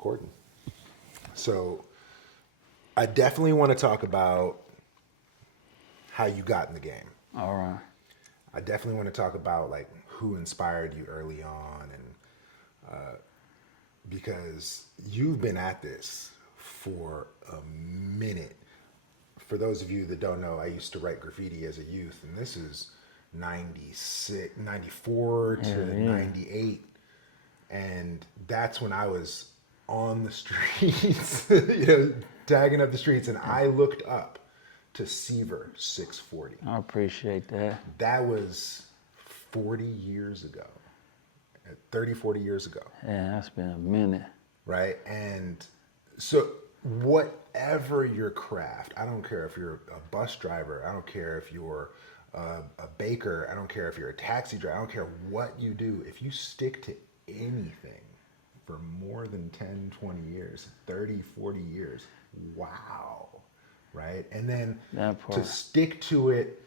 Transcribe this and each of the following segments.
recording. So I definitely want to talk about how you got in the game. All right. I definitely want to talk about like who inspired you early on, and because you've been at this for a minute. For those of you that don't know, I used to write graffiti as a youth, and this is 96, 94 to 98. And that's when I was on the streets, tagging up the streets, and I looked up to Ceaver 640. I appreciate that. That was 40 years ago, 30, 40 years ago. Yeah, that's been a minute. Right? And so whatever your craft, I don't care if you're a bus driver, I don't care if you're a baker, I don't care if you're a taxi driver, I don't care what you do, if you stick to anything for more than 10, 20 years, 30, 40 years, wow, right? And then to stick to it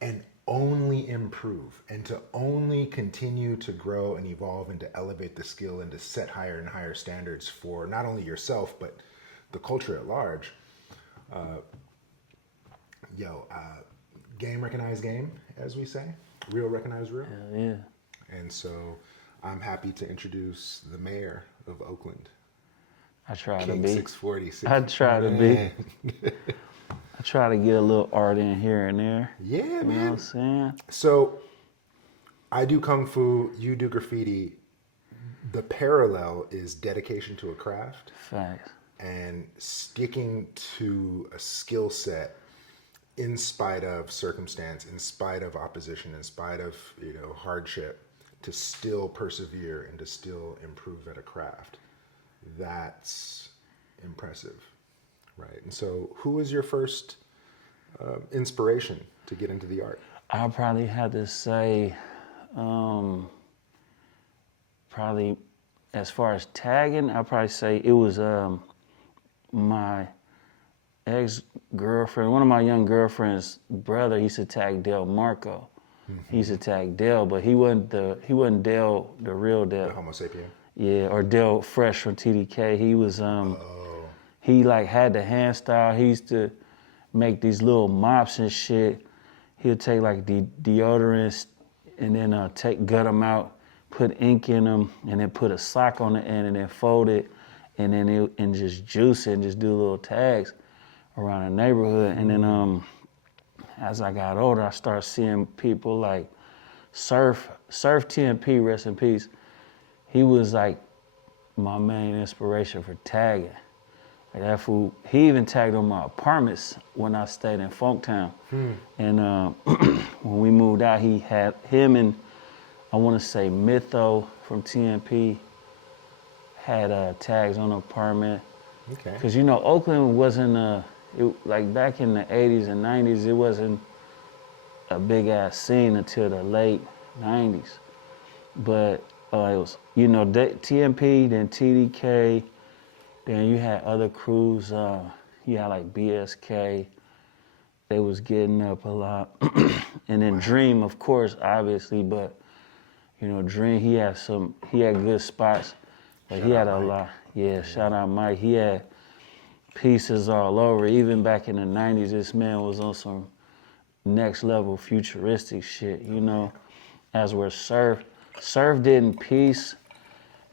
and only improve and to only continue to grow and evolve and to elevate the skill and to set higher and higher standards for not only yourself, but the culture at large. Game recognized game, as we say. Real recognized real. Hell yeah. And so I'm happy to introduce the mayor of Oakland. I try King to be. 640. I try to be. I try to get a little art in here and there. Yeah, you man. You know what I'm saying? So I do Kung Fu, you do graffiti. The parallel is dedication to a craft. Facts. And sticking to a skill set in spite of circumstance, in spite of opposition, in spite of hardship, to still persevere and to still improve at a craft. That's impressive, right? And so, who was your first inspiration to get into the art? I probably had to say, probably as far as tagging, I'd probably say it was my ex-girlfriend, one of my young girlfriend's brother. He used to tag Del Marco. Mm-hmm. He used to tag Del, but he wasn't Del, the real Del. The Homo sapien. Yeah, or Del Fresh from TDK. He was he like had the hand style. He used to make these little mops and shit. He'll take like the deodorants and then gut them out, put ink in them, and then put a sock on the end and then fold it, and then and just juice it and just do little tags around the neighborhood. And then as I got older, I started seeing people like Surf TMP, rest in peace. He was like my main inspiration for tagging. Like that fool, he even tagged on my apartments when I stayed in Funktown. And when we moved out, he had him and I want to say Mytho from TMP had tags on the apartment. Okay. Because Oakland wasn't like back in the 80s and 90s, it wasn't a big ass scene until the late 90s. But it was, TMP, then TDK, then you had other crews, you had like BSK, they was getting up a lot. And then Dream, of course, obviously, but Dream, he had good spots, but he had a lot. Yeah, shout out Mike. He had pieces all over. Even back in the 90s, this man was on some next level futuristic shit, as where Surf didn't piece.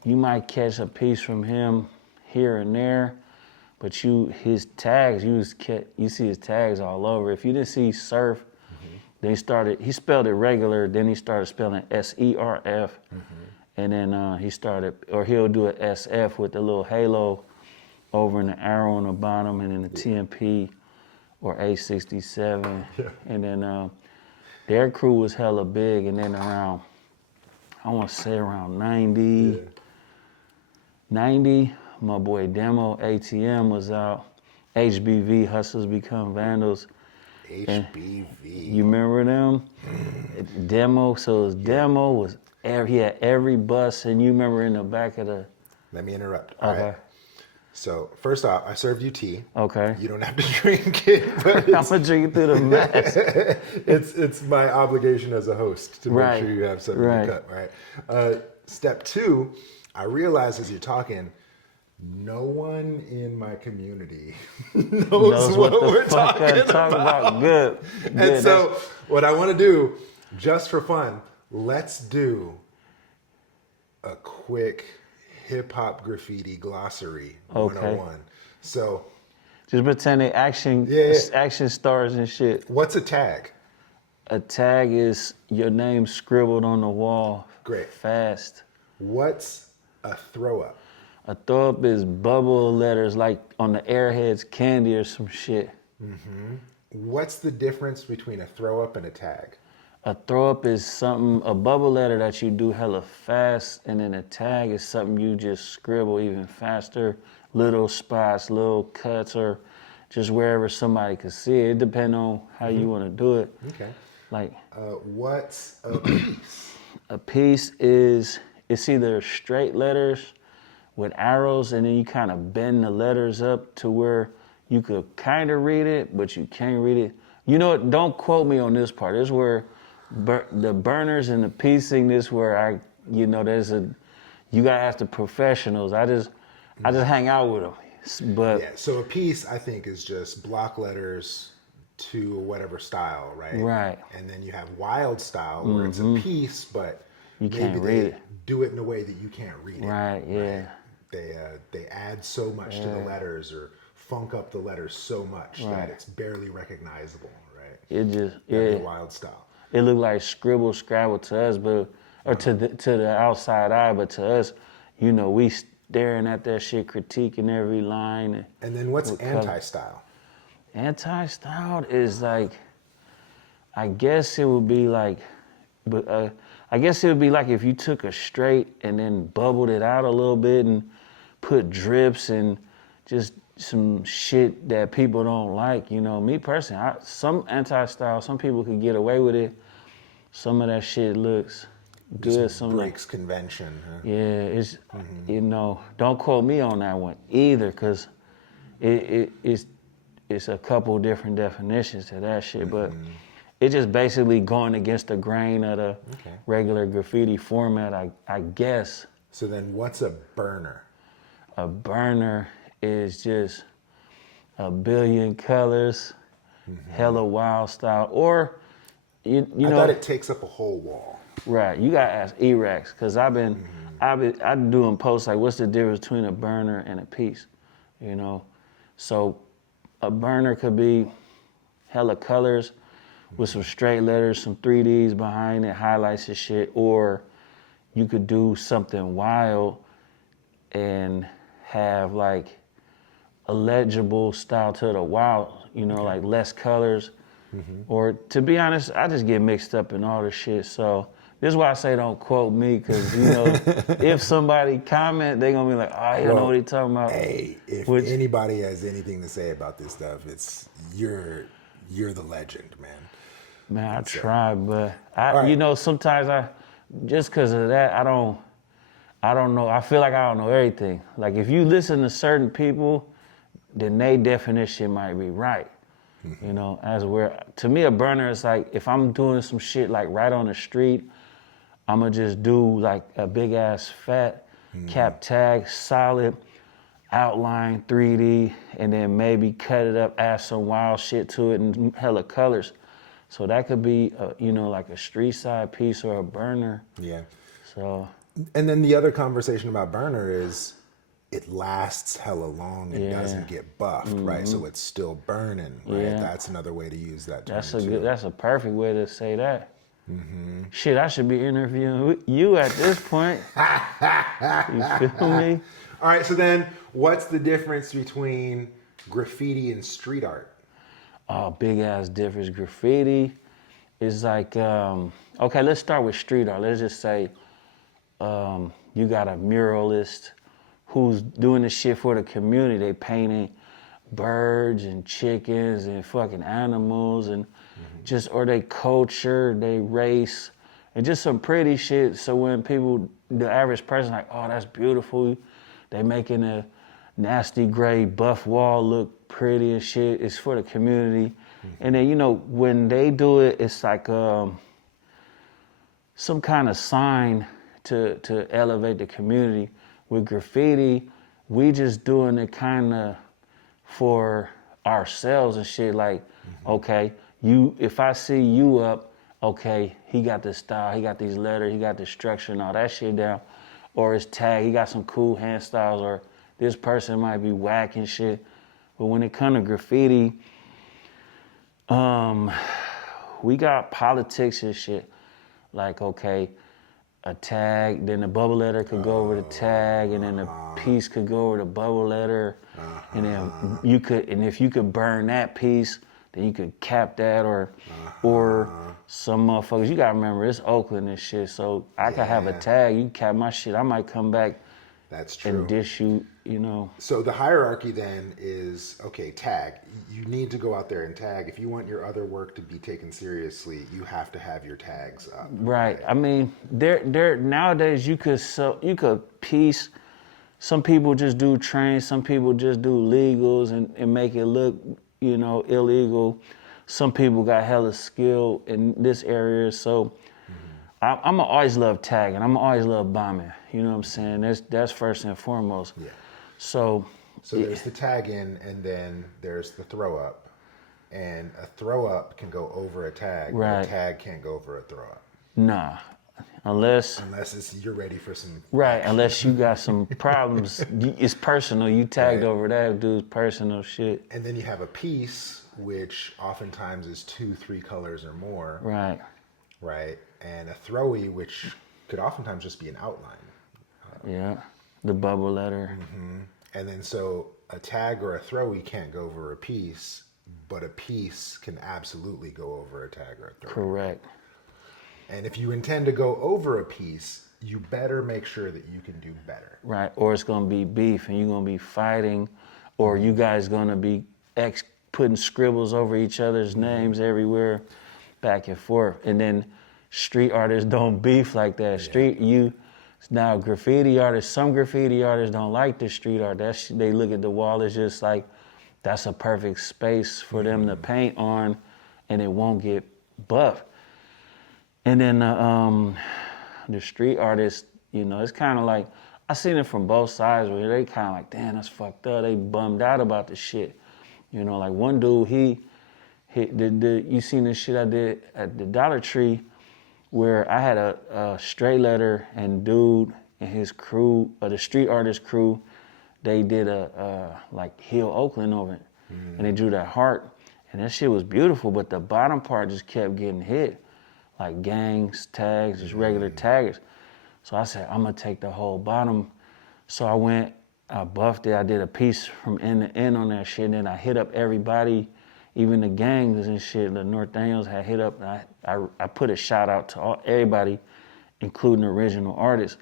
You might catch a piece from him here and there, but his tags, you see his tags all over. If you didn't see Surf, then he spelled it regular, then he started spelling SERF, and then he'll do an SF with the little halo over and the arrow on the bottom, and then the TMP or A67. Yeah. And then their crew was hella big, and then around, I want to say around 90, my boy Demo ATM was out. HBV, Hustlers Become Vandals. HBV. You remember them? Demo, so his demo was, he had every bus, and you remember in the back of the... Let me interrupt. Okay. All right. So, first off, I served you tea. Okay. You don't have to drink it, but I'm going to drink it through the mask. it's my obligation as a host to make sure you have something to cut, right? Step two, I realized as you're talking, No one in my community Knows knows what what the we're fuck I'm talking about. Good. And Good. so, what I want to do, just for fun, let's do a quick hip hop graffiti glossary Okay. 101. So, Just pretend they yeah. action stars and shit. What's a tag? A tag is your name scribbled on the wall. Great. Fast. What's a throw up? A throw up is bubble letters like on the Airheads candy or some shit. What's the difference between a throw up and a tag? A throw up is something, a bubble letter that you do hella fast, and then a tag is something you just scribble even faster, little spots, little cuts, or just wherever somebody can see it. It depends on how you want to do it. Okay. Like What's a piece? a piece is, it's either straight letters with arrows, and then you kind of bend the letters up to where you could kind of read it, but you can't read it. You know what? Don't quote me on this part. This is where the burners and the piecing. This is where you gotta ask the professionals. I just hang out with them. But Yeah. So a piece, I think, is just block letters to whatever style, right? Right. And then you have wild style where it's a piece, but You maybe can't they read it. do it in a way that you can't read it. Right, yeah. They add so much to the letters or funk up the letters so much that it's barely recognizable, right? it just That'd be a wild style. it looked like scribble scrabble to us, or to the outside eye, but to us, we staring at that shit, critiquing every line. And then what's anti-style? Anti-styled is like, I guess it would be like, I guess it would be like if you took a straight and then bubbled it out a little bit and put drips and just some shit that people don't like. Me personally, some anti-style, some people could get away with it. Some of that shit looks good. Some Breaks convention. Huh? yeah, it's don't quote me on that one either, cause it's a couple different definitions to that shit, but it's just basically going against the grain of the regular graffiti format, I guess. So then what's a burner? A burner is just a billion colors, hella wild style, or you I know. thought it takes up a whole wall. Right, you gotta ask E-Rex, cause I'm doing posts like, what's the difference between a burner and a piece, So a burner could be hella colors with some straight letters, some 3Ds behind it, highlights and shit, or you could do something wild and have like a legible style to the wild, like less colors. Or to be honest, I just get mixed up in all this shit. So this is why I say don't quote me, because if somebody comment, they gonna be like, oh, you don't know what he talking about. Hey, if anybody has anything to say about this stuff, it's you're the legend, man. Man, I try, but right. Sometimes just because of that, I don't know. I feel like I don't know everything. Like if you listen to certain people, then their definition might be right. To me, a burner is like, if I'm doing some shit like right on the street, I'm gonna just do like a big ass fat cap tag, solid outline, 3D, and then maybe cut it up, add some wild shit to it and hella colors. So that could be, like a street side piece or a burner. Yeah. So. And then the other conversation about burner is it lasts hella long and doesn't get buffed, right? So it's still burning, right? Yeah. That's another way to use that term. That's a perfect way to say that. Shit, I should be interviewing you at this point. You feel me? All right, so then what's the difference between graffiti and street art? Oh, big ass difference. Graffiti is like, okay, let's start with street art. Let's just say you got a muralist who's doing this shit for the community. They painting birds and chickens and fucking animals and or they culture, they race, and just some pretty shit. So when the average person like, oh, that's beautiful, they making a nasty gray buff wall look pretty and shit. It's for the community. And then, when they do it, it's like some kind of sign to elevate the community. With graffiti, we just doing it kind of for ourselves and shit. Like, okay, if I see you up, okay, he got the style, he got these letters, he got the structure and all that shit down. Or his tag, he got some cool hand styles, or this person might be whack and shit. But when it comes to graffiti, we got politics and shit. Like, okay, a tag, then the bubble letter could go over the tag, and then the piece could go over the bubble letter, and then and if you could burn that piece, then you could cap that, or some motherfuckers. You gotta remember, it's Oakland and shit, so I could have a tag, you cap my shit, I might come back. That's true. And dish you, you know. So the hierarchy then is, okay, tag. You need to go out there and tag. If you want your other work to be taken seriously, you have to have your tags up. Right. I mean, there nowadays you could piece. Some people just do trains. Some people just do legals and make it look, you know, illegal. Some people got hella skill in this area. So I'm always love tagging. I'm always love bombing. You know what I'm saying? That's first and foremost. Yeah. So there's the tag in, and then there's the throw up. And a throw up can go over a tag, right. But a tag can't go over a throw up. Nah. Unless you're ready for some right, action. Unless you got some problems. It's personal. You tagged over that dude's personal shit. And then you have a piece, which oftentimes is 2-3 colors or more. Right. Right. And a throwy, which could oftentimes just be an outline. Yeah. The bubble letter. And then so a tag or a throwy can't go over a piece, but a piece can absolutely go over a tag or a throwy. Correct. And if you intend to go over a piece, you better make sure that you can do better. Right. Or it's going to be beef and you're going to be fighting, or you guys going to be putting scribbles over each other's names everywhere, back and forth. And then street artists don't beef like that. Now graffiti artists, some graffiti artists don't like the street art. They look at the wall as just like, that's a perfect space for them to paint on, and it won't get buffed. And then the street artists, you know, it's kind of like, I seen it from both sides where they kind of like, damn, that's fucked up. They bummed out about the shit. You know, like one dude, you seen this shit I did at the Dollar Tree, where I had a straight letter, and dude and his crew, the street artist crew, they did a like Hill Oakland over it, and they drew that heart, and that shit was beautiful, but the bottom part just kept getting hit, like gangs, tags, just regular taggers. So I said, I'm gonna take the whole bottom. So I buffed it, I did a piece from end to end on that shit, and then I hit up everybody, even the gangs and shit. The North Daniels had hit up, and I put a shout out to everybody, including the original artists.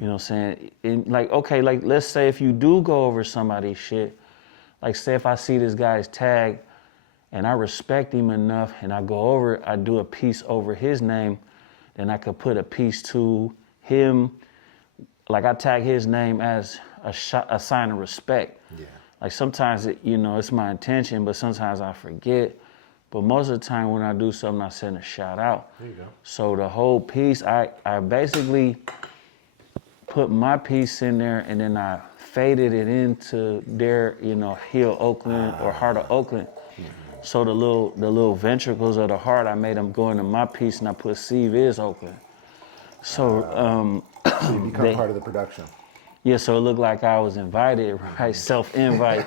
You know what I'm saying? And like, okay, like let's say if you do go over somebody's shit, like say if I see this guy's tag and I respect him enough and I go over, I do a piece over his name, then I could put a piece to him, like I tag his name as a sign of respect. Yeah. Like sometimes, it's my intention, but sometimes I forget. But most of the time when I do something, I send a shout out. There you go. So the whole piece, I basically put my piece in there, and then I faded it into their, Hill Oakland or Heart of Oakland. So the little ventricles of the heart, I made them go into my piece, and I put Ceaver Oakland. So so you become part of the production. Yeah, so it looked like I was invited, right? Self-invite.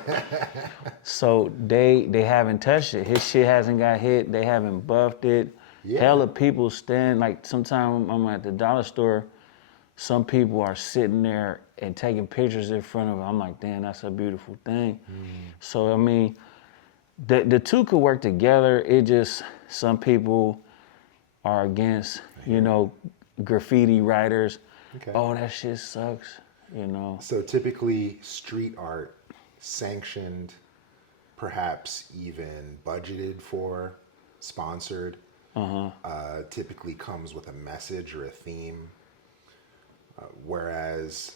So they haven't touched it. His shit hasn't got hit. They haven't buffed it. Yeah. Hella people stand, like sometimes I'm at the dollar store, some people are sitting there and taking pictures in front of it. I'm like, damn, that's a beautiful thing. So, I mean, the two could work together. It just, some people are against, graffiti writers. Okay. Oh, that shit sucks. So typically street art, sanctioned, perhaps even budgeted for, sponsored, typically comes with a message or a theme. Whereas,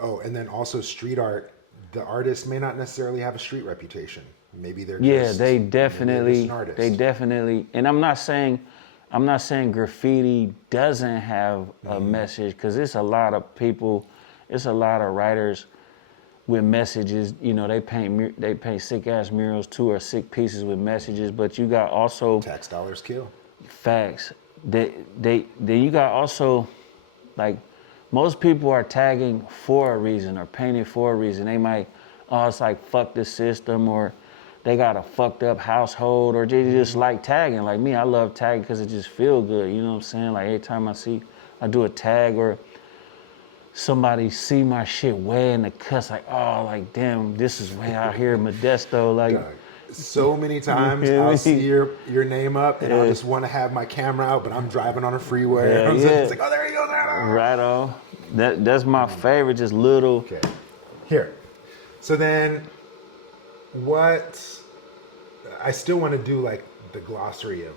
and then also street art, the artist may not necessarily have a street reputation. Maybe they're just, they definitely, an artist. They definitely, and I'm not saying graffiti doesn't have a message, because it's a lot of people. It's a lot of writers with messages. You know, they paint sick ass murals too, or sick pieces with messages. But you got also Tax dollars kill. facts. Then you got also, like, most people are tagging for a reason or painting for a reason. They might, oh, it's like fuck the system, or they got a fucked up household, or they just like tagging. Like me, I love tagging because it just feel good. You know what I'm saying? Like every time I do a tag, or somebody see my shit way in the cuss, like, oh, like, damn, this is way out here in Modesto. Like, Doug, so many times feel I'll me? see your name up and I'll Yeah. just want to have my camera out, but I'm driving on a freeway. Hell I'm yeah. just like, oh, there he goes. Right on. That's my favorite, just little. Okay. Here. So then what, I still want to do like the glossary of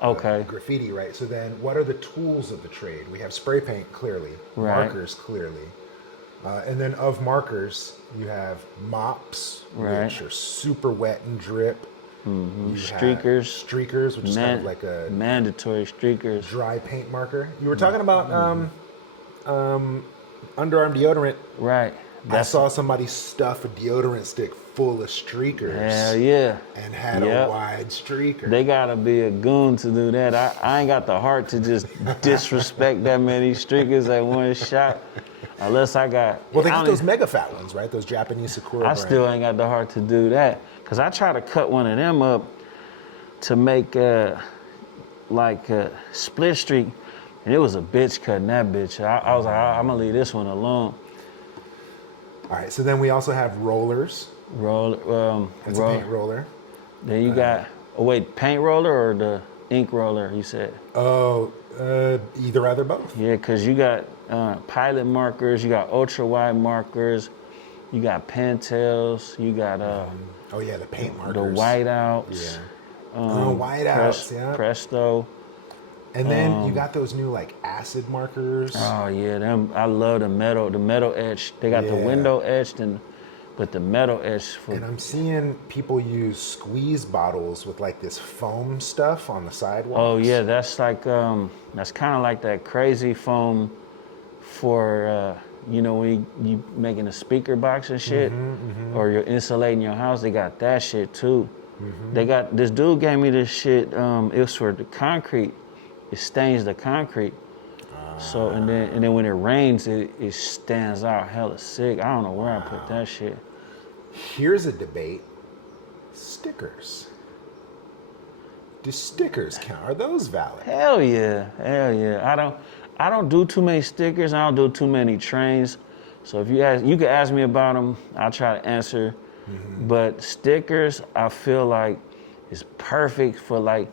Okay. graffiti, right? So then what are the tools of the trade? We have spray paint, clearly. Right. Markers, clearly. And then of markers, you have mops, Right. which are super wet and drip. You have Streakers. streakers, which is kind of like a mandatory streakers. dry paint marker. You were talking about underarm deodorant. Right. I saw somebody stuff a deodorant stick full of streakers. Hell yeah. And had a Yep. wide streaker. They gotta be a goon to do that. I ain't got the heart to just disrespect that many streakers at one shot. Unless I got. Well, they I got don't those even- mega fat ones, right? Those Japanese Sakura I brand. still ain't got the heart to do that. Cause I try to cut one of them up to make like a split streak, and it was a bitch cutting that bitch. I was like, I'm gonna leave this one alone. All right, so then we also have rollers. That's a paint roller. Then you got, paint roller or the ink roller, you said? Oh, either both. Yeah, because you got pilot markers, you got ultra wide markers, you got pintails, you got Oh yeah, the paint markers. the whiteouts. Yeah. Whiteouts, yeah. Presto. And then you got those new like acid markers. Oh yeah, them. I love the metal etch. They got the Yeah. window etched, but the metal etch for. And I'm seeing people use squeeze bottles with like this foam stuff on the sidewalks. Oh yeah, that's like that's kind of like that crazy foam for when you making a speaker box and shit, or you're insulating your house. They got that shit too. They got this dude gave me this shit. It was for the concrete. It stains the concrete. So and then when it rains, it stands out hella sick. I don't know where I put that shit. Here's a debate. Stickers. Do stickers count? Are those valid? Hell yeah. I don't do too many stickers. I don't do too many trains. So if you can ask me about them. I'll try to answer. But stickers, I feel like is perfect for like,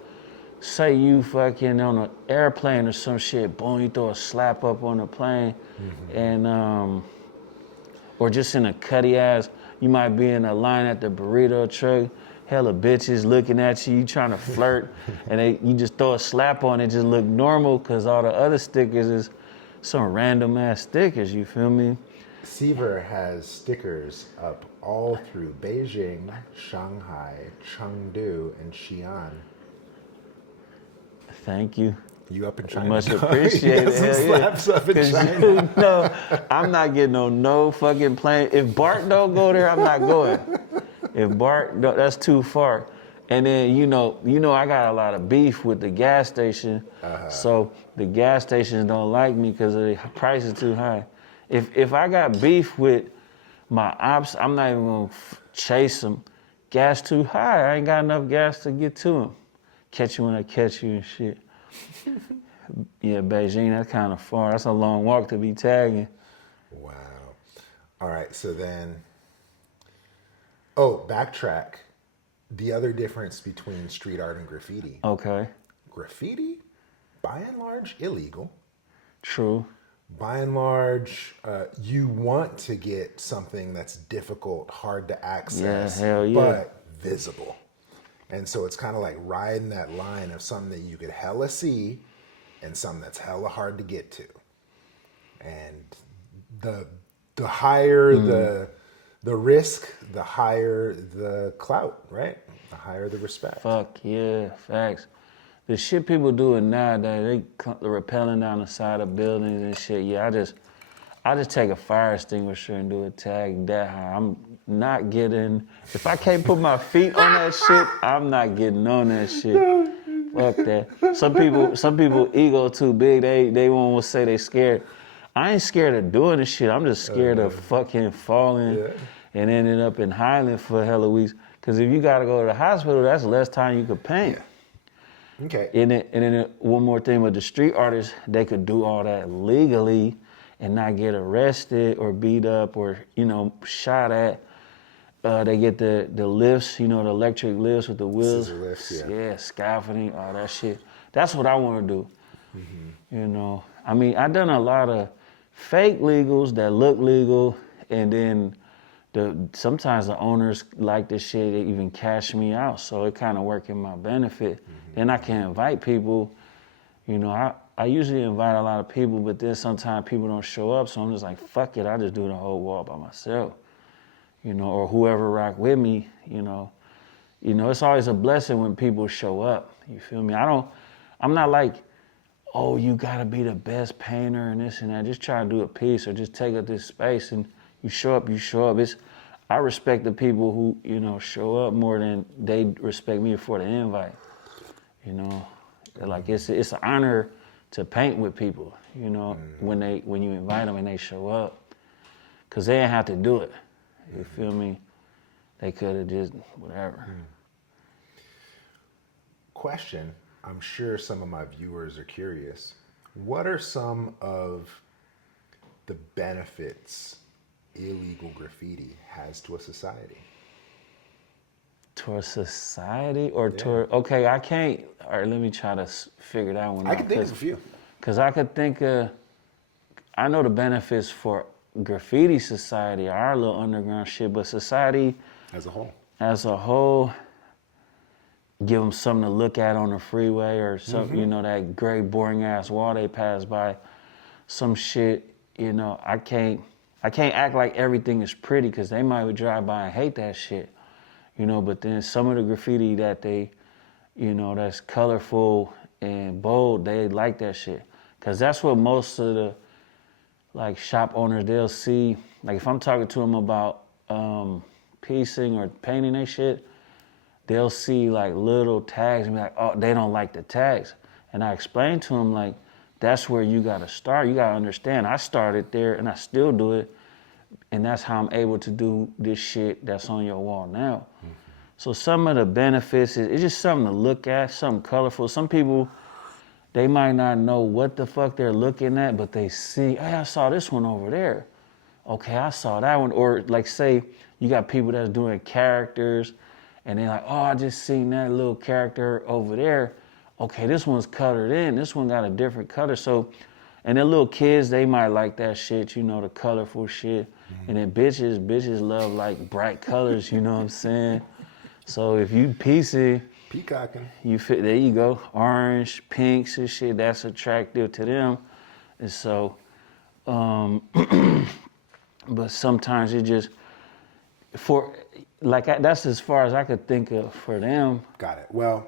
say you fucking on an airplane or some shit. Boom, you throw a slap up on the plane, and or just in a cutty ass. You might be in a line at the burrito truck. Hella bitches looking at you, you trying to flirt, and you just throw a slap on it, just look normal, because all the other stickers is some random ass stickers, you feel me? Ceaver has stickers up all through Beijing, Shanghai, Chengdu, and Xi'an. Thank you. You up in China? Much appreciated. Some slaps up in 'Cause China. you know, I'm not getting on no fucking plane. If Bart don't go there, I'm not going. If Bart, that's too far. And then you know, I got a lot of beef with the gas station. So the gas stations don't like me because the price is too high. If I got beef with my ops, I'm not even gonna chase them. Gas too high. I ain't got enough gas to get to them. Catch you when I catch you and shit. Yeah, Beijing, that's kind of far. That's a long walk to be tagging. Wow. All right, so then, backtrack. The other difference between street art and graffiti. Okay, Graffiti, by and large, illegal. true. By and large, you want to get something that's difficult, hard to access, Yeah, hell yeah. but visible. And so it's kind of like riding that line of something that you could hella see and something that's hella hard to get to. And the higher the risk, the higher the clout, right? The higher the respect. Fuck yeah, facts. The shit people doing nowadays, they're rappelling down the side of buildings and shit. Yeah, I just take a fire extinguisher and do a tag that high. I'm not getting, if I can't put my feet on that shit, I'm not getting on that shit. Fuck that. Some people ego too big. They won't say they scared. I ain't scared of doing this shit. I'm just scared of fucking falling and ending up in Highland for a hell of weeks. Cause if you gotta go to the hospital, that's less time you could paint. Yeah. Okay. And then one more thing with the street artists, they could do all that legally and not get arrested or beat up or, shot at. They get the lifts, the electric lifts with the wheels. Scissor lifts, Yeah, scaffolding, all that shit. That's what I want to do. I mean, I done a lot of fake legals that look legal, and then sometimes the owners like this shit, they even cash me out, so it kind of work in my benefit. Then I can invite people. I usually invite a lot of people, but then sometimes people don't show up, so I'm just like, fuck it, I just do the whole wall by myself. Or whoever rock with me, it's always a blessing when people show up. You feel me? I'm not like, oh, you gotta be the best painter and this and that. Just try to do a piece or just take up this space and you show up. I respect the people who, show up more than they respect me for the invite. Like it's an honor to paint with people, when you invite them and they show up. Cause they didn't have to do it. You feel me? They could have just whatever. Question, I'm sure some of my viewers are curious. What are some of the benefits illegal graffiti has to a society? To a society or okay, I can't, all right, let me try to figure that one out. I can think of a few. Because I could think I know the benefits for graffiti society, our little underground shit, but society As a whole, give them something to look at on the freeway or something, that gray, boring ass wall they pass by. Some shit, I can't act like everything is pretty because they might drive by and hate that shit, but then some of the graffiti that they, that's colorful and bold, they like that shit. Because that's what most of the shop owners, they'll see, like if I'm talking to them about piecing or painting they shit, they'll see like little tags and be like, oh, they don't like the tags. And I explain to them like, that's where you gotta start. You gotta understand, I started there and I still do it. And that's how I'm able to do this shit that's on your wall now. So some of the benefits, it's just something to look at, something colorful. Some people, they might not know what the fuck they're looking at, but they see, hey, I saw this one over there. Okay, I saw that one. Or like say, you got people that's doing characters and they're like, oh, I just seen that little character over there. Okay, this one's colored in. This one got a different color. So, and then little kids, they might like that shit, the colorful shit. And then bitches love like bright colors, you know what I'm saying? So if you piece it, peacocking. There you go, orange, pinks and shit, that's attractive to them. And so, but sometimes it just, that's as far as I could think of for them. Got it. Well,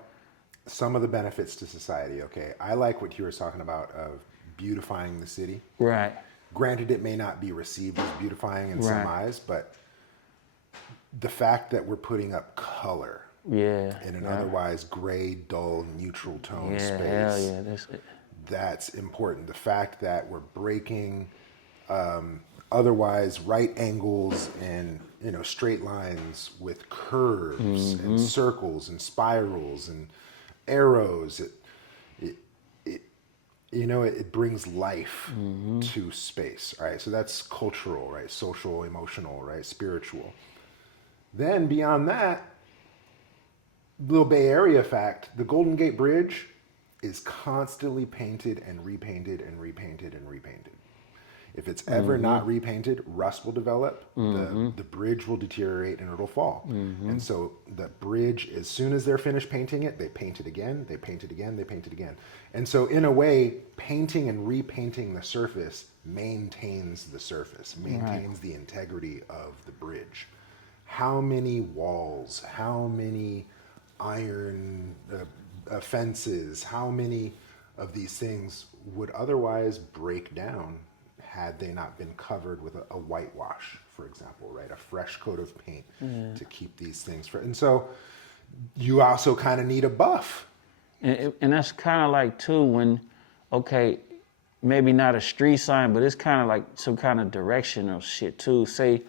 some of the benefits to society, okay. I like what you were talking about of beautifying the city. Right. Granted, it may not be received as beautifying in some eyes, but the fact that we're putting up color in an otherwise gray, dull, neutral tone space, hell yeah, that's important. The fact that we're breaking otherwise right angles and straight lines with curves and circles and spirals and arrows. It brings life to space, right? So that's cultural, right? Social, emotional, right? Spiritual. Then beyond that, little Bay Area fact, the Golden Gate Bridge is constantly painted and repainted and repainted and repainted. If it's ever not repainted, rust will develop, the bridge will deteriorate, and it'll fall. And so the bridge, as soon as they're finished painting it, they paint it again, they paint it again, they paint it again. And so in a way, painting and repainting the surface maintains the surface, maintains the integrity of the bridge. How many walls, how many iron fences, how many of these things would otherwise break down had they not been covered with a whitewash, for example, right? A fresh coat of paint to keep these things fresh. And so you also kind of need a buff. And that's kind of like, too, when, okay, maybe not a street sign, but it's kind of like some kind of directional shit, too. Say,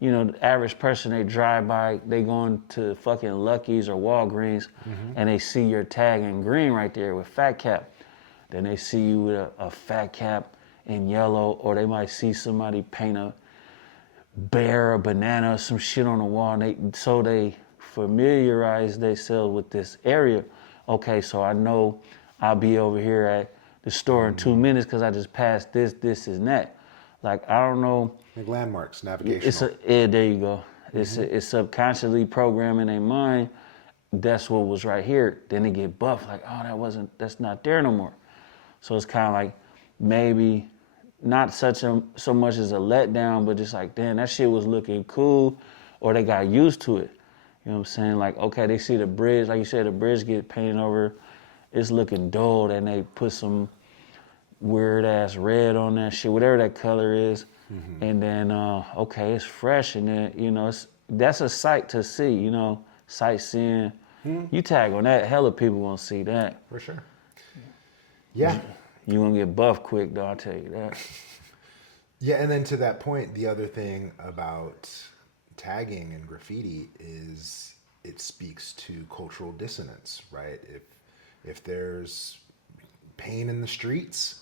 you know, the average person, they drive by, they going to fucking Lucky's or Walgreens, and they see your tag in green right there with fat cap. Then they see you with a fat cap in yellow, or they might see somebody paint a bear or banana or some shit on the wall, and so they familiarize themselves with this area. Okay, so I know I'll be over here at the store in 2 minutes because I just passed this, and that. Like, I don't know. Like landmarks, navigational. There you go. It's subconsciously programming their mind. That's what was right here. Then they get buffed, like, oh, that's not there no more. So it's kind of like maybe not so much as a letdown, but just like, damn, that shit was looking cool, or they got used to it. You know what I'm saying? Like, okay, they see the bridge, like you said, the bridge get painted over, it's looking dull, and they put some weird ass red on that shit, whatever that color is, and then okay, it's fresh, and then, you know, that's a sight to see, you know, sightseeing. You tag on that, hella people won't see that. For sure. Yeah. You gonna get buff quick, though, I'll tell you that. Yeah, and then to that point, the other thing about tagging and graffiti is it speaks to cultural dissonance, right? If there's pain in the streets,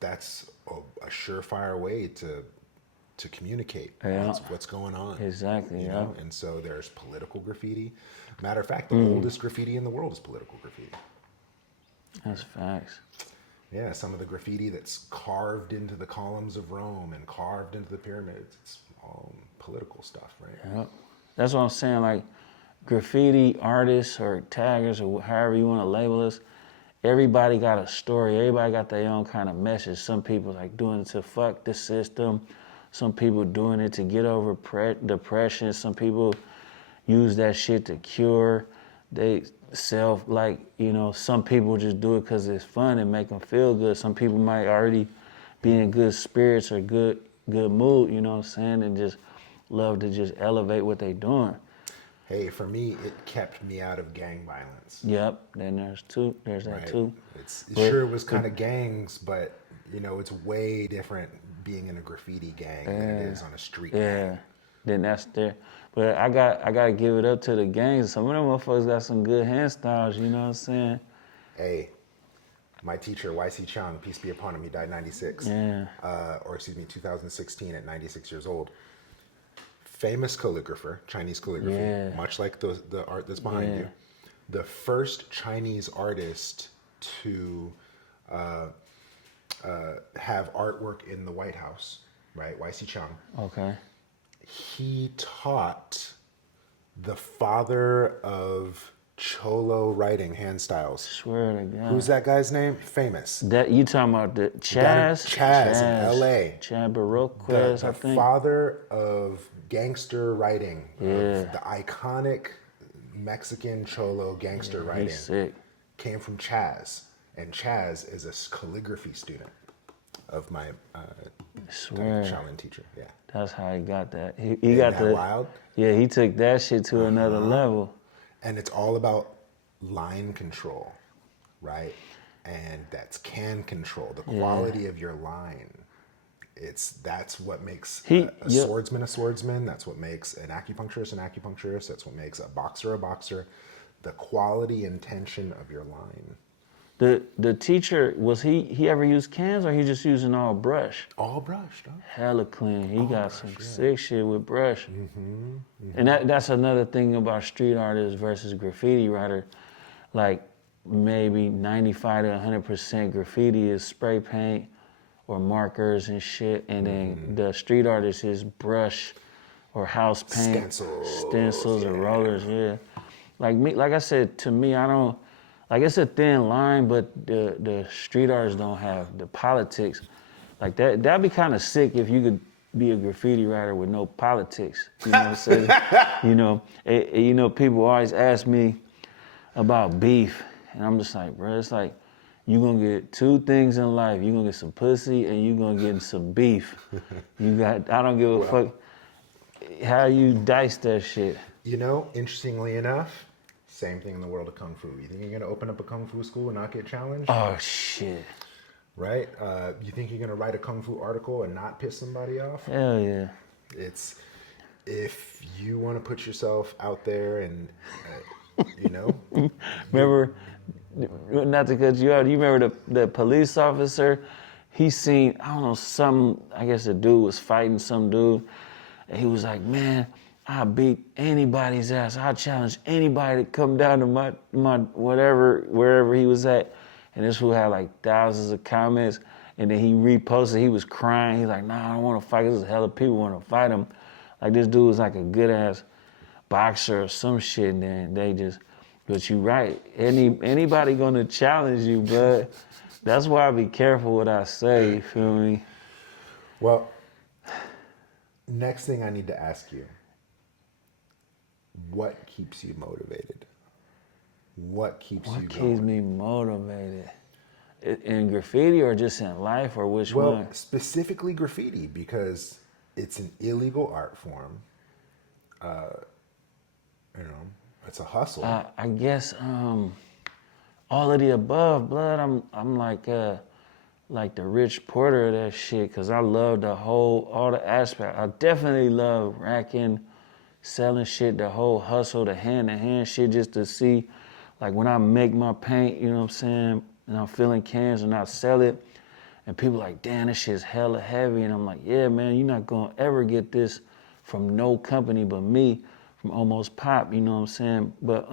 that's a surefire way to communicate what's going on. Exactly, you yeah. know? And so there's political graffiti. Matter of fact, the oldest graffiti in the world is political graffiti. That's facts. Yeah, some of the graffiti that's carved into the columns of Rome and carved into the pyramids, it's all political stuff, right? Yep. That's what I'm saying, like, graffiti artists or taggers or however you want to label us, everybody got a story. Everybody got their own kind of message. Some people like doing it to fuck the system. Some people doing it to get over depression. Some people use that shit to cure they self, like, you know, some people just do it because it's fun and make them feel good. Some people might already be in good spirits or good mood, you know what I'm saying, and just love to just elevate what they doing. Hey, for me, it kept me out of gang violence. Yep, then there's that Right? too. It was kind of gangs, but, you know, it's way different being in a graffiti gang than it is on a street gang. Then that's there. But I gotta give it up to the gangs. Some of them motherfuckers got some good hand styles, you know what I'm saying? Hey, my teacher, YC Chang, peace be upon him, he died 96. Yeah. 2016 at 96 years old. Famous calligrapher, Chinese calligraphy, much like the art that's behind you. The first Chinese artist to have artwork in the White House, right? YC Chang. Okay. He taught the father of Cholo writing hand styles. Swear to God. Who's that guy's name? Famous. That you talking about the Chaz? Chaz in L.A. Chad Baroquez, I think. The father of gangster writing. Yeah. Of the iconic Mexican Cholo gangster writing. He's sick. Came from Chaz. And Chaz is a calligraphy student of my Shaolin teacher. Yeah. That's how he got that. He Isn't got that wild? Yeah, he took that shit to another level. And it's all about line control, right? And that's can control, the quality of your line. That's what makes a swordsman a swordsman. That's what makes an acupuncturist an acupuncturist. That's what makes a boxer a boxer. The quality and tension of your line. The teacher, was he ever used cans or he just using all brush? All brush, dog. Hella clean. He got some sick shit with brush. And that's another thing about street artists versus graffiti writer. Like maybe 95 to 100% graffiti is spray paint or markers and shit. And then the street artist is brush or house paint. Stencils or rollers, Like I said, to me, I don't, like, it's a thin line, but the street artists don't have the politics. Like, that'd be kind of sick if you could be a graffiti writer with no politics. You know what I'm saying? You know, people always ask me about beef, and I'm just like, bro, it's like, you gonna get two things in life. You gonna get some pussy and you gonna get some beef. I don't give a fuck how you dice that shit. You know, interestingly enough, same thing in the world of Kung Fu. You think you're going to open up a Kung Fu school and not get challenged? Oh, shit. Right? You think you're going to write a Kung Fu article and not piss somebody off? Hell yeah. It's, if you want to put yourself out there and, you know. Remember, not to cut you out, you remember the police officer? He seen, I don't know, I guess the dude was fighting some dude. And he was like, man, I beat anybody's ass. I challenge anybody to come down to my whatever, wherever he was at. And this fool had like thousands of comments. And then he reposted, he was crying. He's like, nah, I don't want to fight. There's a hell of people want to fight him. Like this dude was like a good ass boxer or some shit. And then they just, but you right. Anybody gonna challenge you, bud. That's why I be careful what I say, you feel me? Well, next thing I need to ask you, what keeps you motivated? What keeps you going? What keeps me motivated? In graffiti or just in life or which one? Well, specifically graffiti because it's an illegal art form. You know, it's a hustle. I guess all of the above, blood. I'm like the Rich Porter of that shit because I love all the aspect. I definitely love racking, selling shit, the whole hustle, the hand-to-hand shit, just to see, like when I make my paint, you know what I'm saying, and I'm filling cans and I sell it, and people like, damn, this shit's hella heavy, and I'm like, yeah, man, you're not gonna ever get this from no company but me, from Almost Pop, you know what I'm saying? But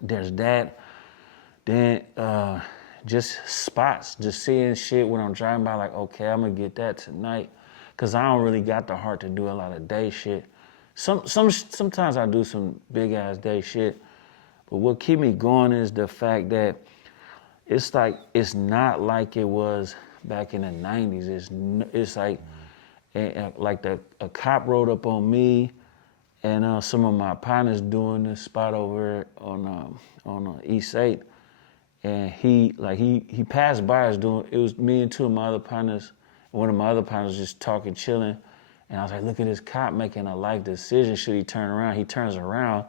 there's that. Then just spots, just seeing shit when I'm driving by, like, okay, I'm gonna get that tonight, cause I don't really got the heart to do a lot of day shit. Sometimes I do some big ass day shit, but what keep me going is the fact that it's not like it was back in the 90s. It's like a cop rode up on me and some of my partners doing this spot over on East 8. And he passed by us it was me and two of my other partners. One of my other partners just talking, chilling. And I was like, look at this cop making a life decision. Should he turn around? He turns around,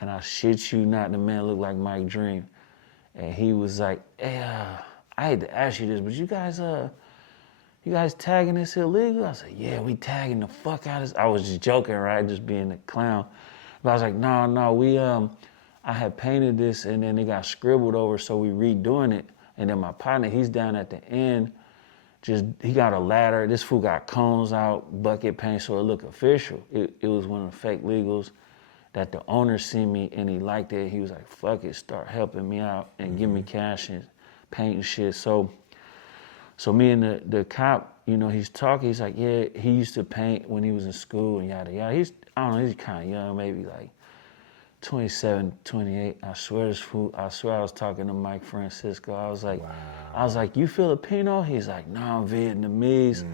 and I shit you not, the man looked like Mike Dream. And he was like, hey, I hate to ask you this, but you guys tagging this illegal? I said, yeah, we tagging the fuck out of this. I was just joking, right? Just being a clown. But I was like, no, we, I had painted this and then it got scribbled over, so we redoing it. And then my partner, he's down at the end, he got a ladder. This fool got cones out, bucket paint, so it looked official. It was one of the fake legals that the owner seen me and he liked it. He was like, fuck it, start helping me out and give me cash and paint and shit. So me and the cop, you know, he's talking, he's like, yeah, he used to paint when he was in school and yada yada. He's kind of young, maybe like 27, 28. I swear I was talking to Mike Francisco. I was like, wow. You Filipino? He's like, no, I'm Vietnamese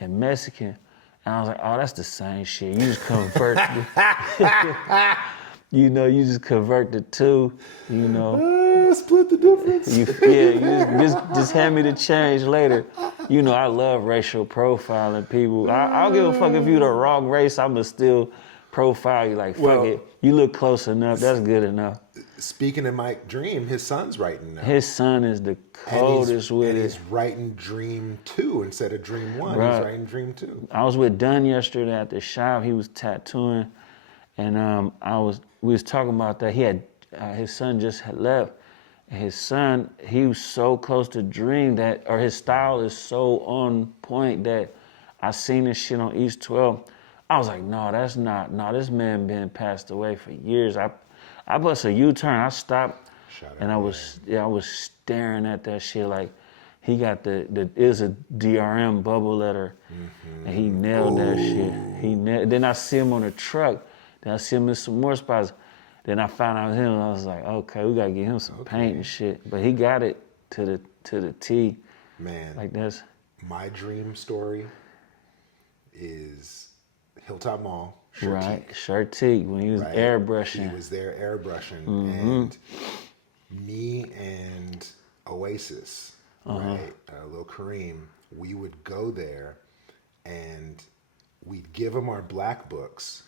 and Mexican. And I was like, oh, that's the same shit. You just convert you just convert the two, you know. Split the difference. You just hand me the change later. You know, I love racial profiling people. I'll give a fuck if you the wrong race, I'ma still profile you like, fuck it. You look close enough, that's good enough. Speaking of Mike Dream, his son's writing now. His son is the coldest with it. He's writing Dream 2 instead of Dream 1. Right. He's writing Dream 2. I was with Dunn yesterday at the shop. He was tattooing, and we was talking about that. He had his son just had left. And his son, he was so close to Dream or his style is so on point that I seen this shit on East 12. I was like, no, this man been passed away for years. I bust a U-turn, I stopped, and I was staring at that shit like he got it was a DRM bubble letter, and he nailed that shit. Then I see him on the truck, then I see him in some more spots. Then I found out him, and I was like, okay, we gotta get him some paint and shit. But he got it to the T. Man, like that's my dream story is Hilltop Mall. Shertique, when he was airbrushing. He was there airbrushing. And me and Oasis, right? Lil Kareem, we would go there and we'd give him our black books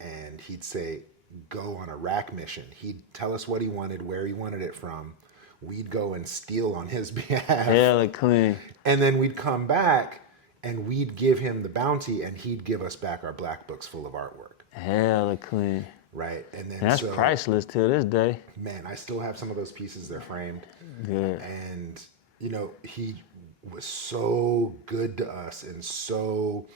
and he'd say, go on a rack mission. He'd tell us what he wanted, where he wanted it from. We'd go and steal on his behalf. Hella clean. And then we'd come back and we'd give him the bounty and he'd give us back our black books full of artwork. Hella clean. Right. And then That's priceless till this day. Man, I still have some of those pieces. They're framed. Good. And, he was so good to us and so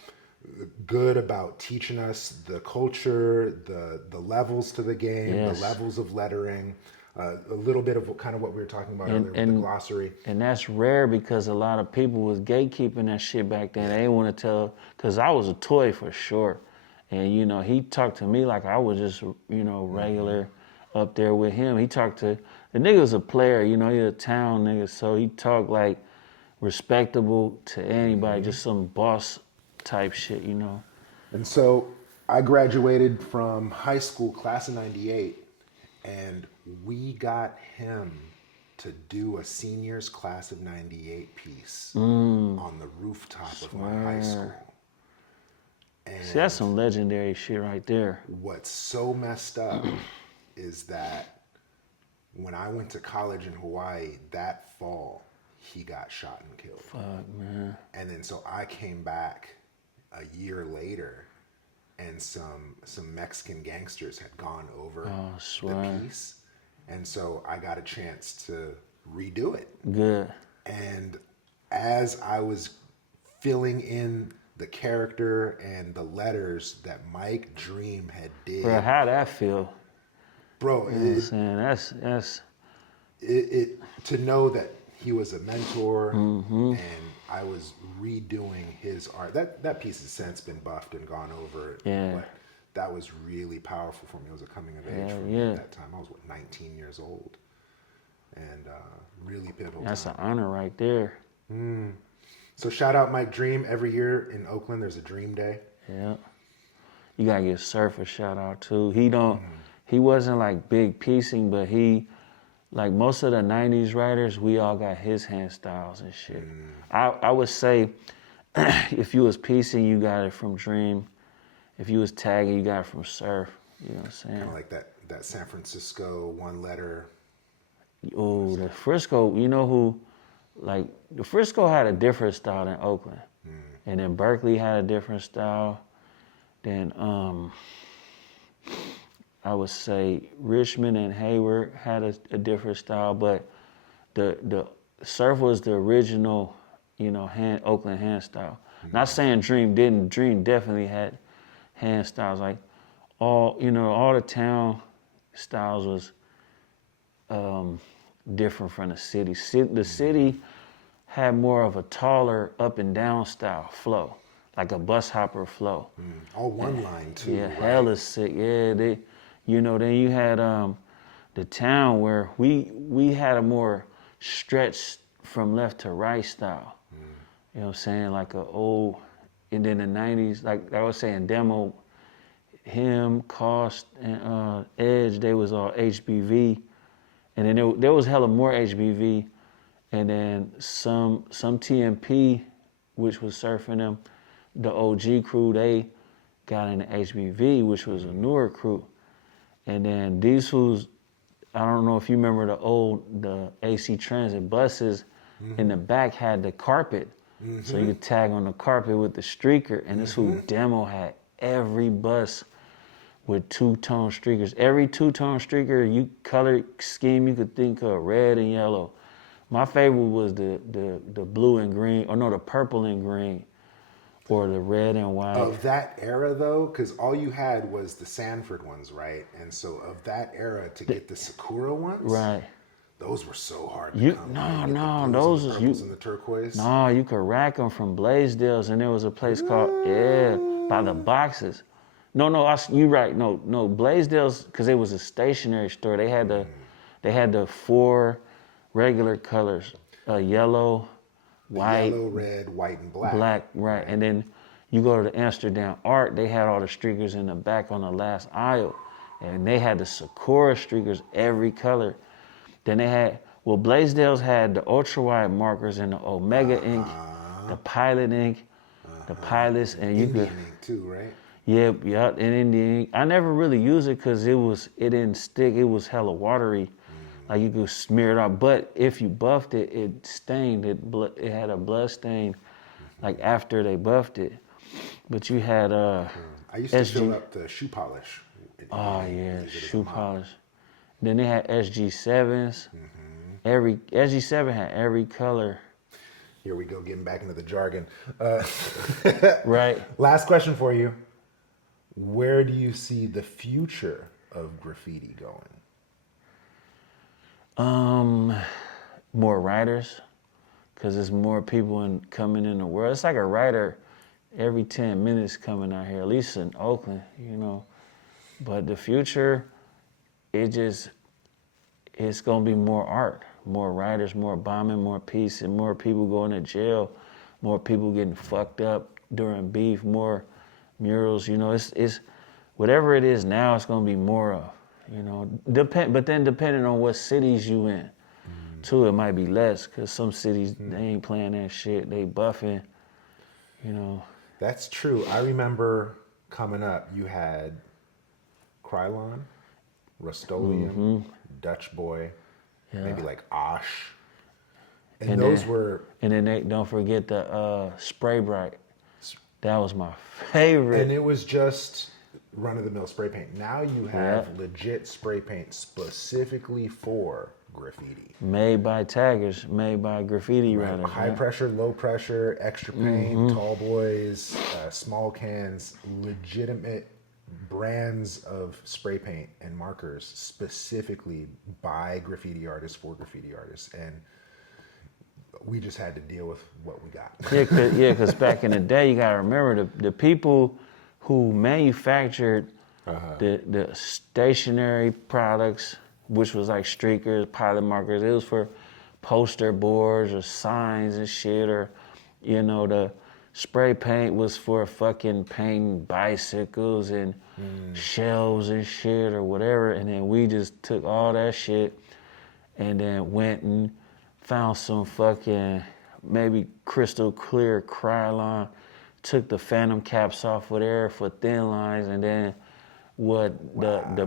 good about teaching us the culture, the levels to the game, Yes. the levels of lettering, a little bit of kind of what we were talking about earlier with the glossary. And that's rare because a lot of people was gatekeeping that shit back then. They didn't want to tell, because I was a toy for sure. And, he talked to me like I was just, regular up there with him. He talked to, the nigga was a player, he a town nigga, so he talked like respectable to anybody, just some boss type shit, And so I graduated from high school, class of 98, and we got him to do a seniors class of 98 piece on the rooftop of my high school. And See, that's some legendary shit right there. what's so messed up is that when I went to college in Hawaii that fall, he got shot and killed. Fuck, man. And then so I came back a year later and some Mexican gangsters had gone over the piece. And so I got a chance to redo it. Good. And as I was filling in the character and the letters that Mike Dream had did. Bro, how'd that feel? Bro, You know what I'm saying? That's it to know that he was a mentor and I was redoing his art. That piece has since been buffed and gone over. Yeah. But that was really powerful for me. It was a coming of age for me at that time. I was 19 years old. And really pivotal. That's an honor right there. So shout out Mike Dream. Every year in Oakland there's a Dream Day. Yeah. You gotta give Surf a shout out too. He wasn't like big piecing, but like most of the 90s writers, we all got his hand styles and shit. I would say if you was piecing, you got it from Dream. If you was tagging, you got it from Surf. You know what I'm saying? Kind of like that San Francisco one letter. Oh, the Frisco, the Frisco had a different style than Oakland. And then Berkeley had a different style. Then I would say Richmond and Hayward had a different style, but the Surf was the original, Oakland hand style. Not saying Dream didn't. Dream definitely had hand styles. Like all the town styles was different from the city. The city had more of a taller up and down style flow, like a bus hopper flow. All one line too. Yeah, right? hella sick. Yeah, then you had the town where we had a more stretched from left to right style. You know what I'm saying? Like and then the 90s, like I was saying, Demo, him, Cost, and Edge, they was all HBV. And then there was hella more HBV. And then some TMP, which was surfing them, the OG crew, they got into HBV, which was a newer crew. And then these fools, I don't know if you remember the AC Transit buses, in the back had the carpet. So you could tag on the carpet with the streaker. And this fool Demo had every bus with two-tone streakers. Every two-tone streaker, color scheme you could think of, red and yellow. My favorite was the blue and green, or no, the purple and green, or the red and white. Of that era though, because all you had was the Sanford ones, right? And so of that era to get the Sakura ones, Right. those were so hard to come by. No, The those blues was and the purples and the turquoise. No, you could rack them from Blaisdells, and there was a place called by the boxes. No, you right. No, Blaisdells, because it was a stationery store. They had the 4 regular colors, yellow, white, Yellow, red, white, and black. black, right. And then you go to the Amsterdam Art, they had all the streakers in the back on the last aisle. And they had the Sakura streakers, every color. Then they had, Well, Blaisdells had the ultra wide markers and the Omega ink, the Pilot ink, the Pilots, and you could. Indian ink too, right? Yep, and Indian ink. I never really used it because it didn't stick. It was hella watery. Like you could smear it off, but if you buffed it, it stained. It had a blood stain, like after they buffed it. But you had I used to SG. fill up the shoe polish. Oh and yeah, use it as a shoe mop. polish. Then they had SG7s. Every SG7 had every color. Here we go, getting back into the jargon. Right. Last question for you. Where do you see the future of graffiti going? More writers, because there's more people coming in the world. It's like a writer every 10 minutes coming out here, at least in Oakland, you know. But the future, it's gonna be more art, more writers, more bombing, more peace, and more people going to jail, more people getting fucked up during beef, more murals. You know, it's whatever it is now, it's gonna be more of. You know, but then depending on what cities you in, too, it might be less, because some cities, they ain't playing that shit, they buffing, you know. That's true. I remember coming up, you had Krylon, Rust-Oleum, Dutch Boy, maybe like Osh. And those then, were... And then don't forget the Spray Bright. That was my favorite. And it was just run-of-the-mill spray paint. Now you have legit spray paint specifically for graffiti. Made by taggers, made by graffiti writers. High pressure, low pressure, extra paint, tall boys, small cans, legitimate brands of spray paint and markers specifically by graffiti artists for graffiti artists. And we just had to deal with what we got. Because back in the day, you gotta remember the people who manufactured the stationary products, which was like streakers, pilot markers. It was for poster boards or signs and shit, or, you know, the spray paint was for fucking painting bicycles and shelves and shit or whatever. And then we just took all that shit and then went and found some fucking maybe crystal clear Krylon, took the phantom caps off of there for thin lines, and then the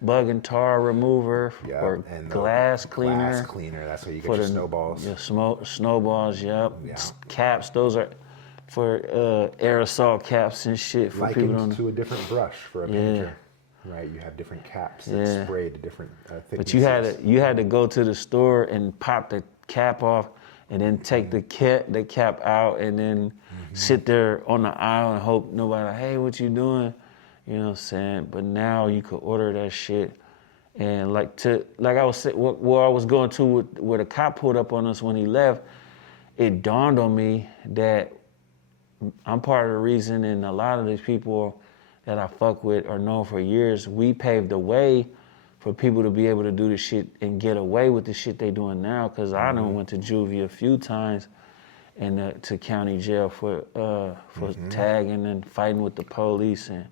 bug and tar remover or and glass cleaner. Glass cleaner, that's how you get your snowballs. Yeah, snowballs, yep. Yeah. Caps, those are for aerosol caps and shit for people Likened to a different brush for a painter. Right, you have different caps that spray to different thicknesses. But you had to go to the store and pop the cap off, and then take the cap out, and then sit there on the aisle and hope nobody like, hey, what you doing? You know what I'm saying? But now you could order that shit, and like I was saying, where I was going to where the cop pulled up on us when he left, it dawned on me that I'm part of the reason, and a lot of these people that I fuck with or known for years, we paved the way for people to be able to do the shit and get away with the shit they doing now. Cause I done went to juvie a few times and to county jail for tagging and fighting with the police, and,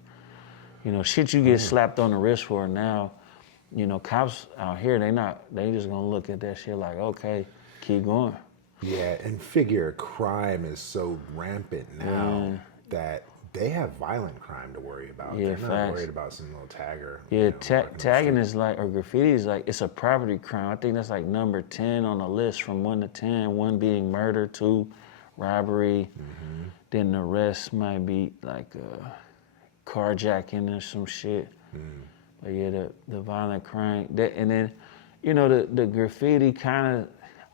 you know, shit you get slapped on the wrist for now. You know, cops out here, they just gonna look at that shit like, okay, keep going. Yeah, and figure crime is so rampant now that they have violent crime to worry about. Yeah, They're not worried about some little tagger. Yeah, tagging is like, or graffiti is like, it's a property crime. I think that's like number 10 on the list from 1 to 10. 1 being murder, 2 robbery. Then the rest might be like carjacking or some shit. But yeah, the violent crime. And then, you know, the graffiti kind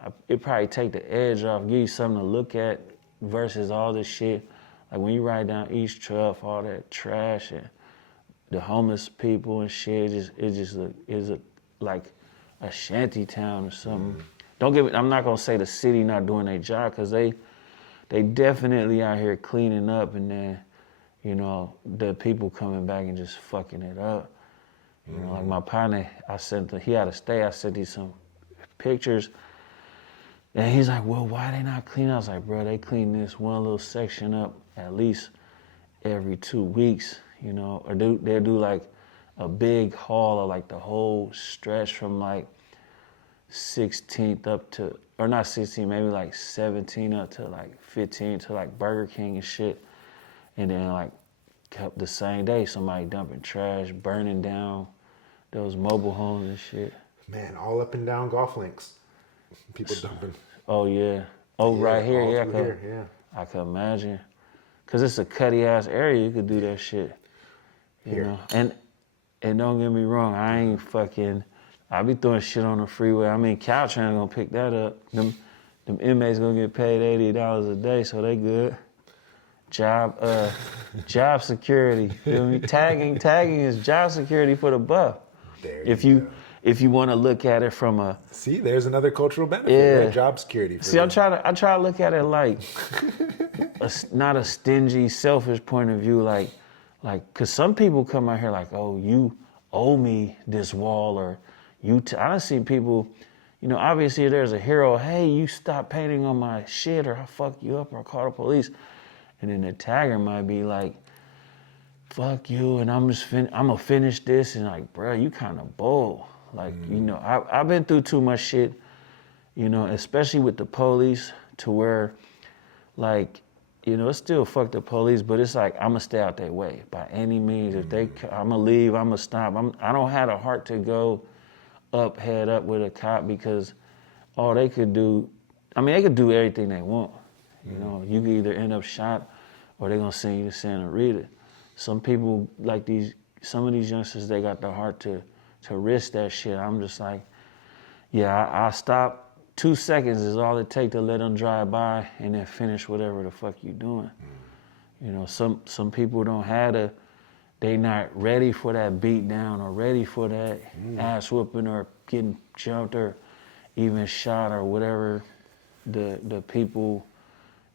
of, it probably take the edge off, give you something to look at versus all this shit. Like when you ride down East 12, all that trash and the homeless people and shit, it just like a shanty town or something. Don't get me, I'm not gonna say the city not doing their job, cause they definitely out here cleaning up, and then, you know, the people coming back and just fucking it up. You know, like my partner, he had to stay, I sent him some pictures. And he's like, well, why they not clean? I was like, bro, they clean this one little section up at least every 2 weeks, you know, or they'll do like a big haul of like the whole stretch from like 16th up to, or not 16, maybe like 17 up to like 15 to like Burger King and shit. And then like the same day, somebody dumping trash, burning down those mobile homes and shit. Man, all up and down golf links. People dumping. Oh yeah. Oh, Yeah, right here, all yeah. through here, yeah. I can imagine. Cause it's a cutty ass area, you could do that shit. You Here. know? And don't get me wrong, I be throwing shit on the freeway. I mean, Caltrain gonna pick that up. Them inmates gonna get paid $80 a day, so they good. Job security. Feel me? Tagging is job security for the buff. There If you go. if you want to look at it from a See, there's another cultural benefit, Yeah. right? Job security. For See, I try to look at it like not a stingy, selfish point of view, like, cause some people come out here like, oh, you owe me this wall, or I done seen people, you know, obviously there's a hero. Hey, you stop painting on my shit, or I'll fuck you up, or I'll call the police, and then the tagger might be like, fuck you, and I'm gonna finish this, and like, bro, you kind of bold. Like, you know, I've been through too much shit, you know, especially with the police, to where, like, you know, it's still fuck the police, but it's like, I'm gonna stay out their way by any means. If I'm gonna leave, I'm gonna stop. I don't have the heart to go head up with a cop, because all they could do, I mean, they could do everything they want. You know, you can either end up shot, or they're gonna send you to Santa Rita. Some people, like some of these youngsters, they got the heart to risk that shit. I'm just like, yeah, I stop. 2 seconds is all it takes to let them drive by, and then finish whatever the fuck you doing. You know, some people don't have they not ready for that beat down, or ready for that ass whooping, or getting jumped, or even shot, or whatever the people,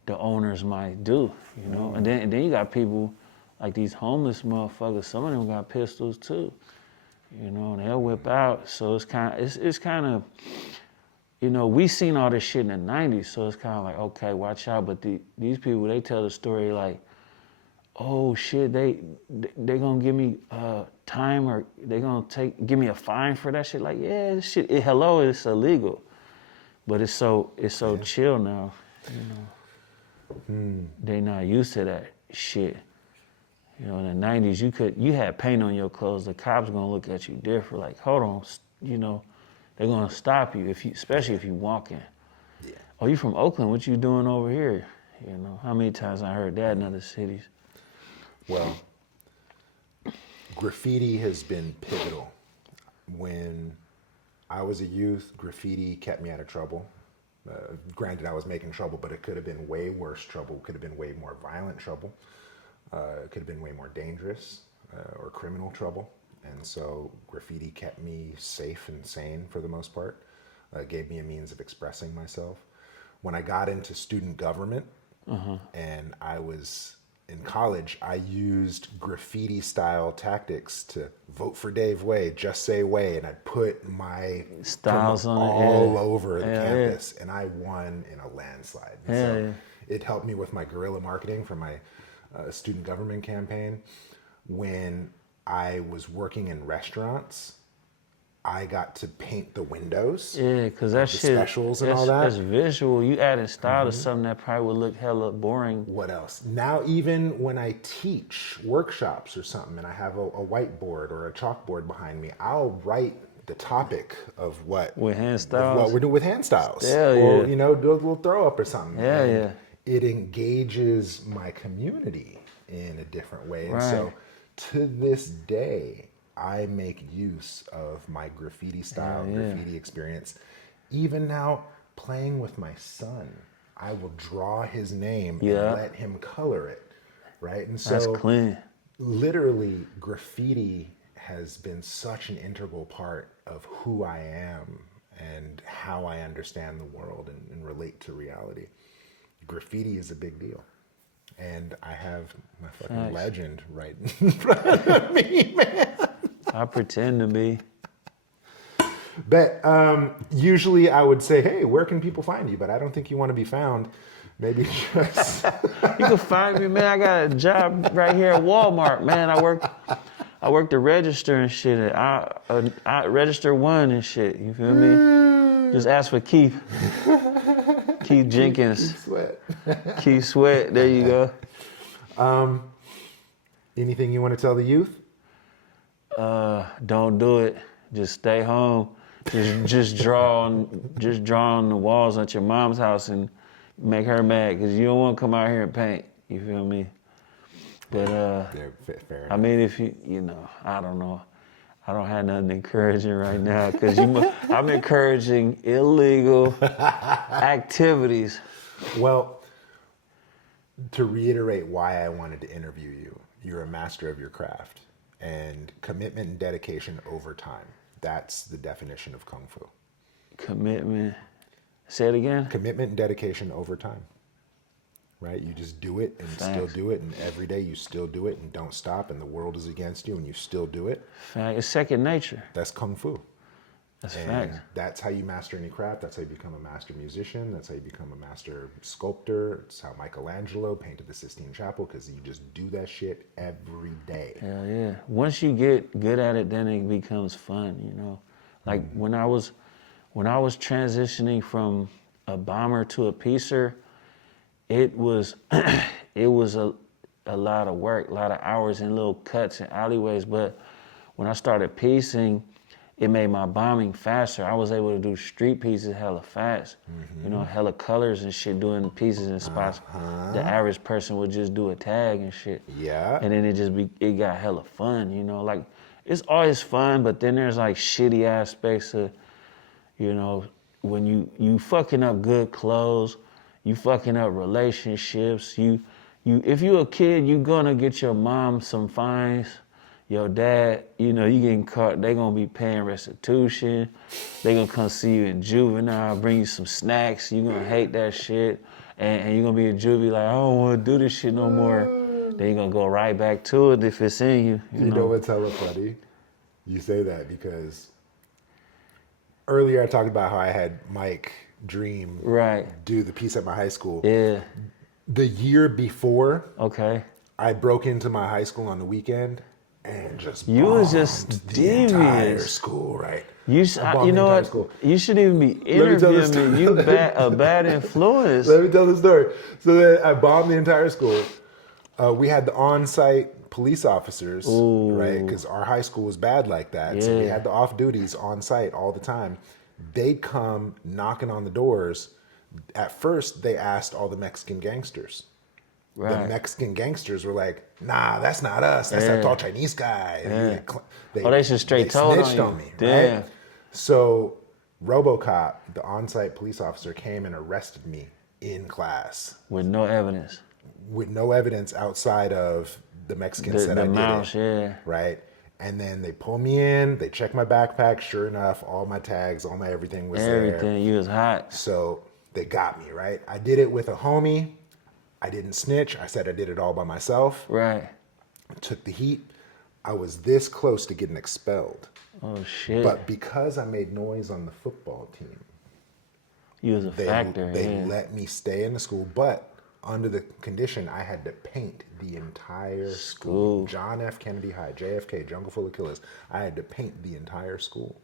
the owners might do, you know? And then you got people like these homeless motherfuckers, some of them got pistols too. You know, and they'll whip out. So it's kind of, you know, we seen all this shit in the 90s, so it's kind of like, okay, watch out. But these people, they tell the story like, oh shit, they gonna give me time, or they gonna give me a fine for that shit. Like, yeah, this shit, hello, it's illegal, but it's so chill now, you know. They not used to that shit. You know, in the 90s, you had paint on your clothes. The cops gonna look at you different. Like, hold on, you know, they're gonna stop you especially if you walking. Yeah. Oh, you from Oakland? What you doing over here? You know, how many times I heard that in other cities? Well, graffiti has been pivotal. When I was a youth, graffiti kept me out of trouble. Granted, I was making trouble, but it could have been way worse trouble. Could have been way more violent trouble. It could have been way more dangerous, or criminal trouble. And so graffiti kept me safe and sane for the most part. Gave me a means of expressing myself. When I got into student government, and I was in college, I used graffiti style tactics to vote for Dave Way, just say Way, and I put my styles on all over the campus, and I won in a landslide. And so it helped me with my guerrilla marketing for my student government campaign. When I was working in restaurants, I got to paint the windows. Yeah, because that the shit, specials and all that. That's visual. You added style to something that probably would look hella boring. What else? Now, even when I teach workshops or something, and I have a whiteboard or a chalkboard behind me, I'll write the topic of what With hand styles? what we're doing with hand styles, Hell or yeah. you know, do a little throw up or something. Yeah, And yeah. It engages my community in a different way, and so to this day, I make use of my graffiti style, graffiti experience. Even now, playing with my son, I will draw his name and let him color it, right? And so That's clean. Literally, graffiti has been such an integral part of who I am and how I understand the world and relate to reality. Graffiti is a big deal. And I have my fucking legend right in front of me, man. I pretend to be. But usually I would say, hey, where can people find you? But I don't think you want to be found. Maybe just... You can find me, man. I got a job right here at Walmart, man. I work the register and shit. I register one and shit. You feel me? Just ask for Keith. Keith Jenkins. Keith Sweat. Keith Sweat. There you go. Anything you want to tell the youth? Don't do it. Just stay home. Just draw on the walls at your mom's house and make her mad, because you don't want to come out here and paint. You feel me? But fair I mean, if I don't know. I don't have nothing encouraging right now, because I'm encouraging illegal activities. Well, to reiterate why I wanted to interview you, you're a master of your craft, and commitment and dedication over time. That's the definition of Kung Fu. Commitment. Say it again. Commitment and dedication over time. Right? You just do it and still do it, and every day you still do it and don't stop, and the world is against you and you still do it. Fact. It's second nature. That's Kung Fu. That's fact. That's how you master any craft. That's how you become a master musician. That's how you become a master sculptor. It's how Michelangelo painted the Sistine Chapel, because you just do that shit every day. Hell yeah. Once you get good at it, then it becomes fun, Like when I was transitioning from a bomber to a piecer, it was a lot of work, a lot of hours in little cuts and alleyways. But when I started piecing, it made my bombing faster. I was able to do street pieces hella fast, hella colors and shit, doing pieces in spots the average person would just do a tag and shit. Yeah. And then it got hella fun, Like, it's always fun, but then there's like shitty aspects of, when you fucking up good clothes, you fucking up relationships. If you a kid, you gonna get your mom some fines. Your dad, you getting caught, they gonna be paying restitution. They gonna come see you in juvenile, bring you some snacks. You gonna hate that shit. And you gonna be in juvie like, I don't wanna do this shit no more. Then you gonna go right back to it if it's in you. You know what's hella funny? You say that because earlier I talked about how I had Mike Dream do the piece at my high school. Yeah. The year before, okay, I broke into my high school on the weekend and just was just the entire devious. school, right? You know what? School. You shouldn't even be interviewing me. You a bad influence. Let me tell the story. So then I bombed the entire school. We had the on-site police officers, right? Because our high school was bad like that. Yeah. So we had the off-duties on-site all the time. They'd come knocking on the doors. At first, they asked all the Mexican gangsters. Right. The Mexican gangsters were like, nah, that's not us. That's that tall Chinese guy. Yeah. They should straight told snitched on me, Damn. right? So RoboCop, the on-site police officer, came and arrested me in class. With no evidence. With no evidence outside of the Mexican said I did it. Right? And then they pull me in, they check my backpack. Sure enough, all my tags, all my everything was there. Everything, you was hot. So they got me, right? I did it with a homie. I didn't snitch. I said I did it all by myself. Right. Took the heat. I was this close to getting expelled. Oh, shit. But because I made noise on the football team, you was a factor. They let me stay in the school, but under the condition I had to paint the entire school. John F. Kennedy High, JFK, Jungle Full of Killers. I had to paint the entire school.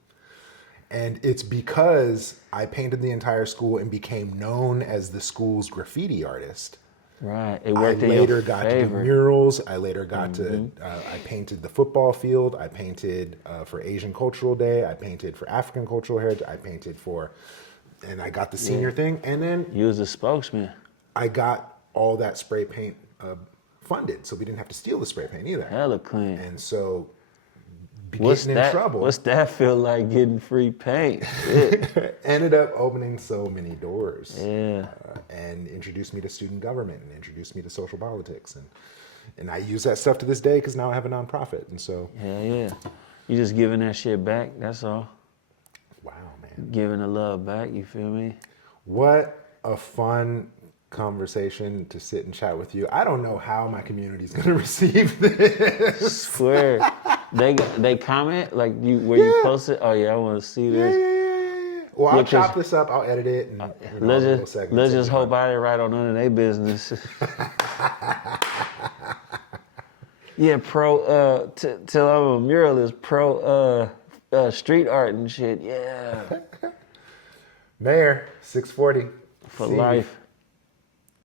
And it's because I painted the entire school and became known as the school's graffiti artist. Right. It worked I later got to do murals. I later got to, I painted the football field. I painted for Asian Cultural Day. I painted for African Cultural Heritage. I painted for, and I got the senior thing. And then you was a spokesman. I got all that spray paint funded, so we didn't have to steal the spray paint either. Hella clean. And so, getting in trouble. What's that feel like, getting free paint? Ended up opening so many doors. Yeah. And introduced me to student government and introduced me to social politics. And I use that stuff to this day because now I have a nonprofit. And so. Yeah. You just giving that shit back, that's all. Wow, man. Giving the love back, you feel me? What a fun conversation to sit and chat with you. I don't know how my community's going to receive this. Swear. They comment like you post it. Oh yeah, I want to see this. Yeah. Well, I'll chop this up. I'll edit it. And, let's just hope I didn't write on none of their business. Yeah, till I'm a muralist, pro street art and shit. Yeah. Mayor, 640. For See you. life.